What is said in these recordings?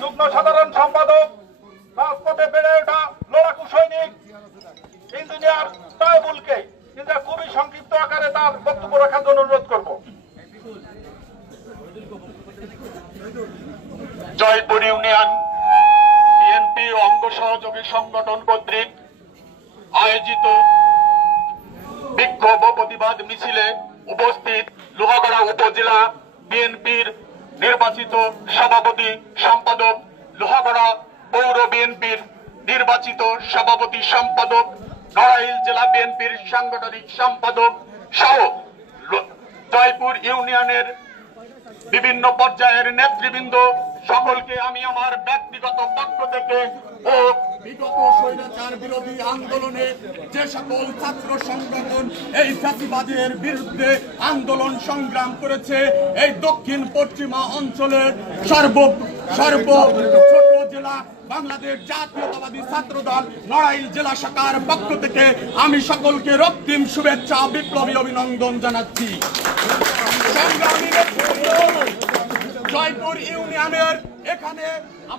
যুগ্ম সাধারণ সম্পাদক, রাজপথে বেড়ে ওঠা লড়াকু সৈনিক, ইঞ্জিনিয়ার তাইবুলকে কিন্তু খুবই সংক্ষিপ্ত আকারে তার বক্তব্য রাখার জন্য অনুরোধ করব। জয়পুর ইউনিয়ন বিএনপি অঙ্গ সহযোগী সংগঠন কর্তৃক আয়োজিত বিক্ষোভ প্রতিবাদ মিছিলে উপস্থিত লোহাগড়া উপজেলা বিএনপির নির্বাচিত সভাপতি সম্পাদক লোহাগড়া পৌর বিএনপির নির্বাচিত সভাপতি সম্পাদক, নড়াইল জেলা বিএনপির সাংগঠনিক সম্পাদক সহ জয়পুর ইউনিয়নের বিভিন্ন পর্যায়ের নেতৃবৃন্দ। সকলকে আমি আমার ব্যক্তিগত পক্ষ থেকে ও বিগত স্বৈরাচার বিরোধী আন্দোলনে যে সকল ছাত্র সংগঠন এই ফ্যাসিবাদের বিরুদ্ধে আন্দোলন সংগ্রাম করেছে, এই দক্ষিণ পশ্চিমা অঞ্চলের সর্ব সর্ব ছোট জেলা বাংলাদেশ জাতীয়তাবাদী ছাত্র দল নড়াইল জেলা শাখার পক্ষ থেকে আমি সকলকে রক্তিম শুভেচ্ছা, বিপ্লবী অভিনন্দন জানাচ্ছি। জয়পুর ইউনিয়নের এখানে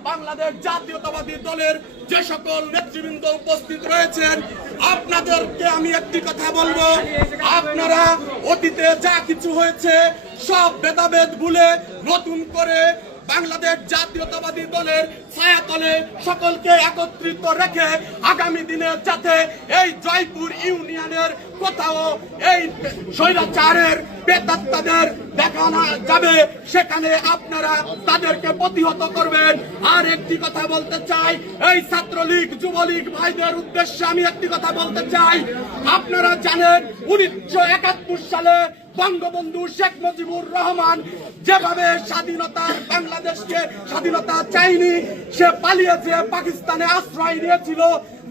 বাংলাদেশ জাতীয়তাবাদী দলের যে সকল নেতৃবৃন্দ উপস্থিত রয়েছেন, আপনাদেরকে আমি একটি কথা বলব। আপনারা অতীতে যা কিছু হয়েছে, সব ভেদাভেদ ভুলে নতুন করে বাংলাদেশ জাতীয়তাবাদী দলের ছায়াতলে সকলকে একত্রিত রেখে আগামী দিনে যাতে এই জয়পুর ইউনিয়নের কোথাও এই স্বৈরাচারের বেতাত্তাদের দেখানো যাবে, সেখানে আপনারা তাদেরকে প্রতিহত করবেন। আর একটি কথা বলতে চাই, এই ছাত্রলীগ, যুবলীগ ভাইদের উদ্দেশ্যে আমি একটি কথা বলতে চাই। আপনারা জানেন, উনিশশো একাত্তর সালে বঙ্গবন্ধু শেখ মুজিবুর রহমান যেভাবে স্বাধীনতার বাংলাদেশকে স্বাধীনতা চাইনি সে পালিয়েছে, পাকিস্তানে আশ্রয় নিয়েছিল,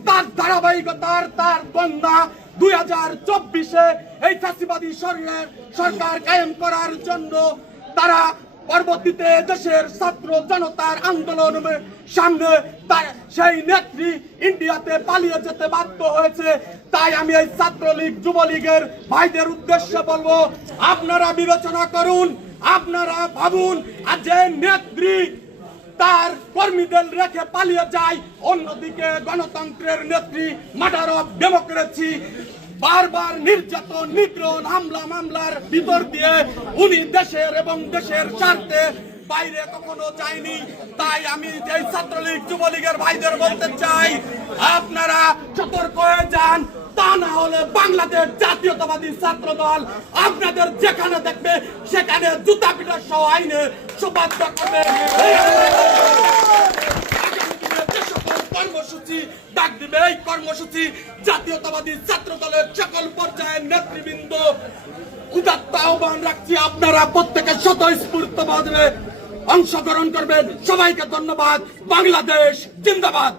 তার ধারাবাহিকতার তার বন্যা দুই হাজার চব্বিশে এই চাষিবাদী সরকার কায়েম করার জন্য তারা পরবর্তীতে দেশের ছাত্র জনতার আন্দোলন সামনে সেই নেত্রী ইন্ডিয়াতে পালিয়ে যেতে বাধ্য হয়েছে। তাই আমি এই ছাত্রলীগ, যুবলীগের ভাইদের উদ্দেশ্যে বলব, আপনারা বিবেচনা করুন, আপনারা ভাবুন, আর যে নেত্রী তার কর্মীদের রেখে পালিয়ে যায়, অন্যদিকে গণতন্ত্রের নেত্রী মাটার অফ ডেমোক্রেসি বারবার নির্যাতন নিগ্রহণ হামলা, মামলার ভিতর দিয়ে উনি দেশের এবং দেশের স্বার্থে বাইরে কখনো যায়নি। তাই আমি এই ছাত্রলীগ, যুবলীগের ভাইদের বলতে চাই, আপনারা সতর্ক হয়ে যান। তা না হলে বাংলাদেশ জাতীয়তাবাদী ছাত্র দল আপনাদের যেখানে দেখবে, সেখানে জুতা পিটা সহ আইনে সুবাদ্য করবে এই আগামী দিনে যে সকল কর্মসূচি, ডাক দিবে এই কর্মসূচি। জাতীয়তাবাদী ছাত্র দলের সকল পর্যায়ের নেতৃবৃন্দ। উদাত্ত আহ্বান রাখছি আপনারা প্রত্যেকে স্বতঃস্ফূর্ত অংশগ্রহণ করবেন। সবাইকে ধন্যবাদ। বাংলাদেশ জিন্দাবাদ।